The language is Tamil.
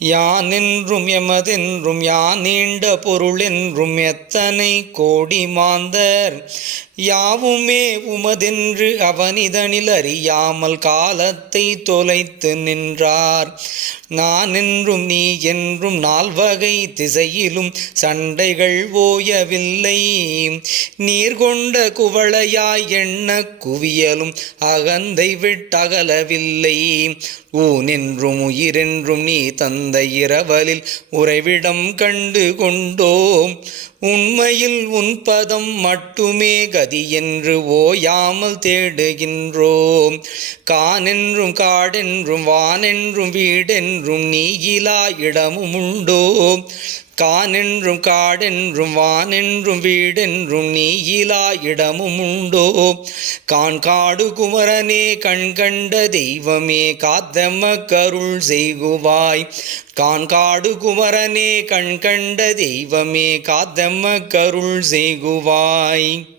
யானென்றும் எமதென்றும் யான் நீண்ட பொருளென்றும் எத்தனை கோடி மாந்தர். யாவுமே உமதென்று அவனிதனில் அறியாமல் காலத்தை தொலைத்து நின்றார். நான் என்றும் நீ என்றும் நால்வகை திசையிலும் சண்டைகள் ஓயவில்லை. நீர் கொண்ட குவளையாய் எண்ண குவியலும் அகந்தை விட்டகலவில்லை. ஊனென்றும் உயிரென்றும் நீ தந்த இரவலில் உறைவிடம் கண்டு கொண்டோம். உண்மையில் உன் பதம் மட்டுமே கதி என்று ஓயாமல் தேடுகின்றோம். கானென்றும் காடென்றும் வானென்றும் வீடென்றும் நீகிலா இடமும் உண்டோ? கானென்றும் காடென்றும் வானென்றும் வீடென்றும் நீயிலா இடமும் உண்டோ? கான் காடு குமரனே கண் கண்ட தெய்வமே காத்தம கருள் செய்குவாய். கான்காடு குமரனே கண் கண்ட தெய்வமே காத்தம்ம கருள் செய்குவாய்.